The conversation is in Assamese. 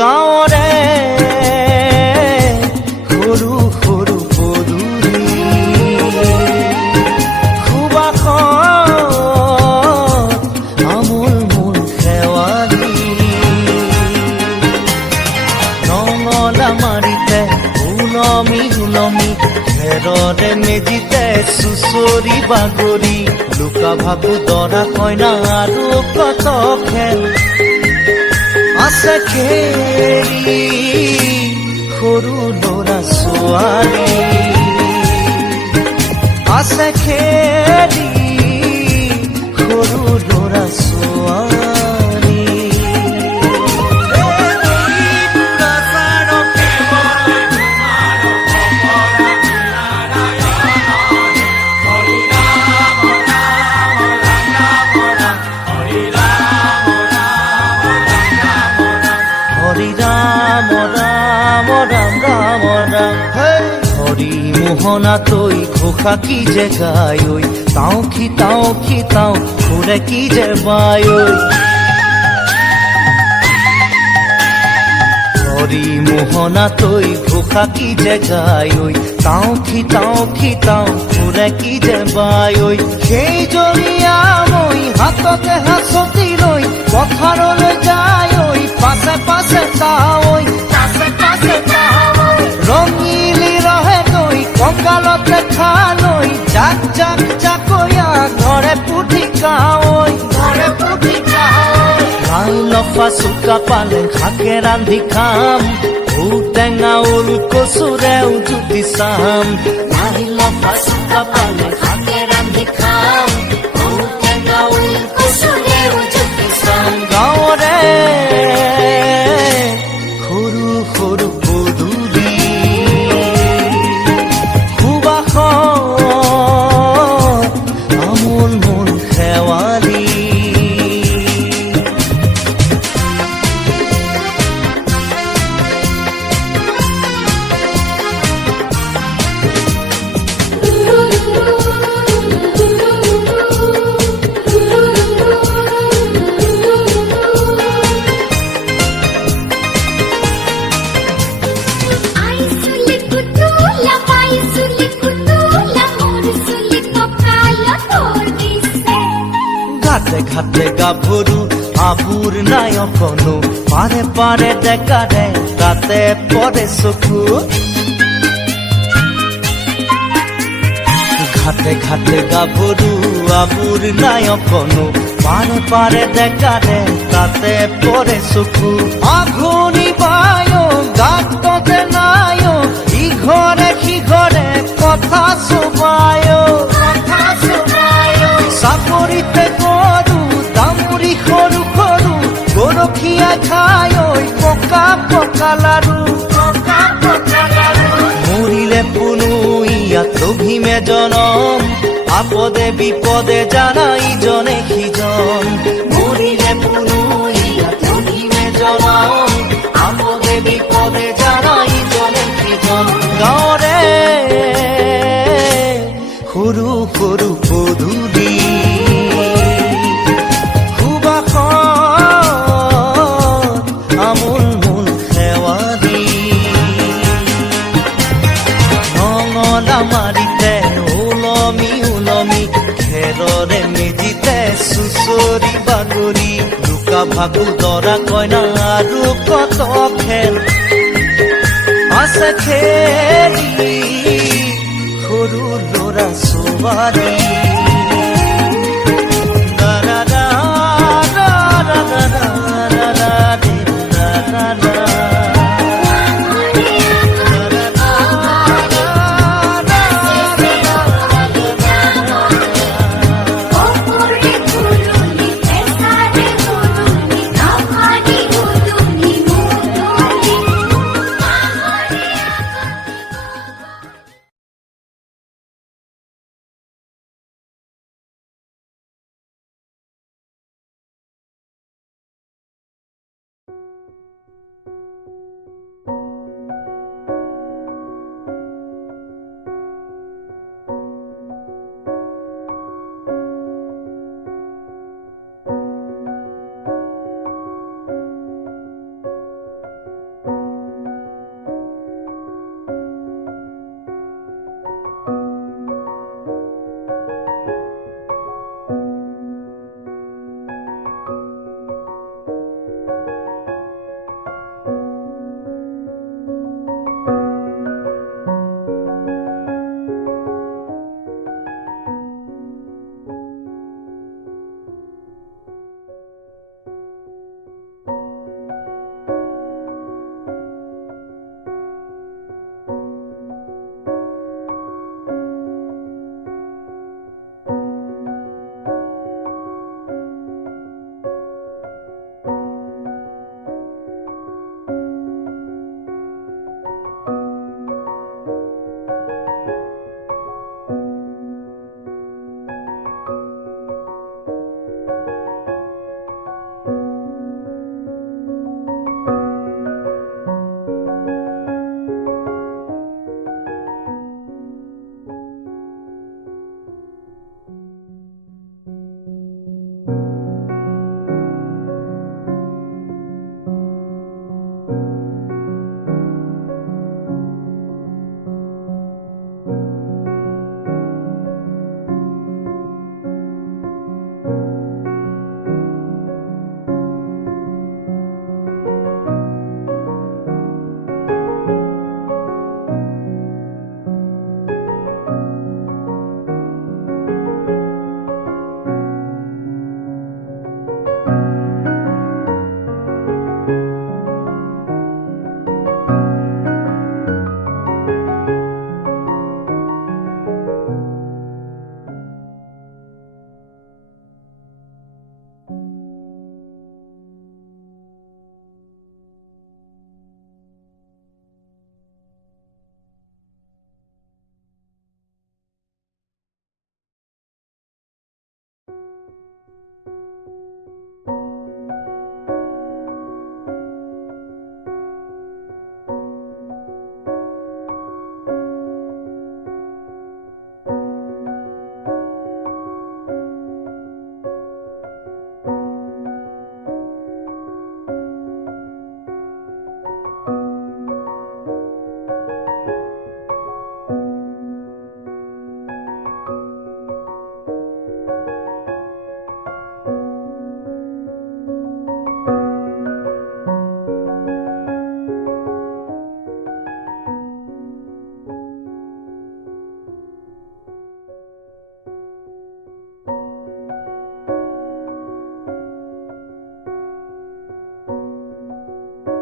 গাঁৱৰে সৰু সৰু পদূলি সুবাসত আমোল মোল শেৱালি নঙলা মাৰিতে উলমি উলমি ঘেৰৰে মেজিতে চুচৰি বাগৰি লুকা ভাবু দৰা কইনা আৰু কত খেল আছে খেলি সৰু ল'ৰা ছোৱালী আছে খেলি সৰু ল'ৰা ছোৱালী হৰি মোহনা তৈ ঘোষা কি যে গায় তাও খিতাও ফুৰে কি যে বায় হৰি মোহনা তৈ ঘোষা কি যে গায় তাও খিতাও ফুৰে কি যে বায় সেই জৰিয়া মই হাততে হাঁচতি লৈ পথাৰলৈ যায় পাছে পাছে তাৱৈ ৰঙিলি ৰহে তৈ কঁকালতে খালৈ জাক জাক জাকৈয়া ঘৰে পুঠি কাৱৈ লাই লফা চুকা পালে শাকে ৰান্ধি খাম ঔটেঙা ওল কচুৰেও জুতি চাম লাই লফা চুকা পালে শাকে ৰান্ধি খাম ঔটেঙা ওল কচুৰেও জুতি চাম গাঁৱৰে সৰু সৰু পদূলি সুবাসত আমোল মোল শেৱালি ঘাটে গাভৰু আবুৰ নাই অকণো পাৰে পাৰে ডেকাৰে তাতে পৰে চকু ঘাটে ঘাটে গাভৰু আবুৰ নাই অকণো পাৰে পাৰে ডেকাৰে তাতে পৰে চকু আঘোণি বায় গাততে নাই ইঘৰে সিঘৰে কথা চুবায় চাপৰিতে গৰু দামুৰি সৰু সৰু গৰখীয়া খায় পকা পকা লাৰু মৰিলে পুনু ইয়াত লভিমে জনম আপদে বিপদে জানা ইজনে সিজন মৰিলে পুনু ইয়াত লভিমে জনম আপদে বিপদে জানা ইজনে সিজন গাঁৱৰে সৰু সৰু পদূলি আমোল মোল শেৱালি নঙলা মাৰিতে উলমি উলমি ঘেৰৰে মেজিতে চুচৰি বাগৰি লুকা ভাগু দৰা কইনা আৰু কত খেল আছে খেলি সৰু ল'ৰা ছোৱালী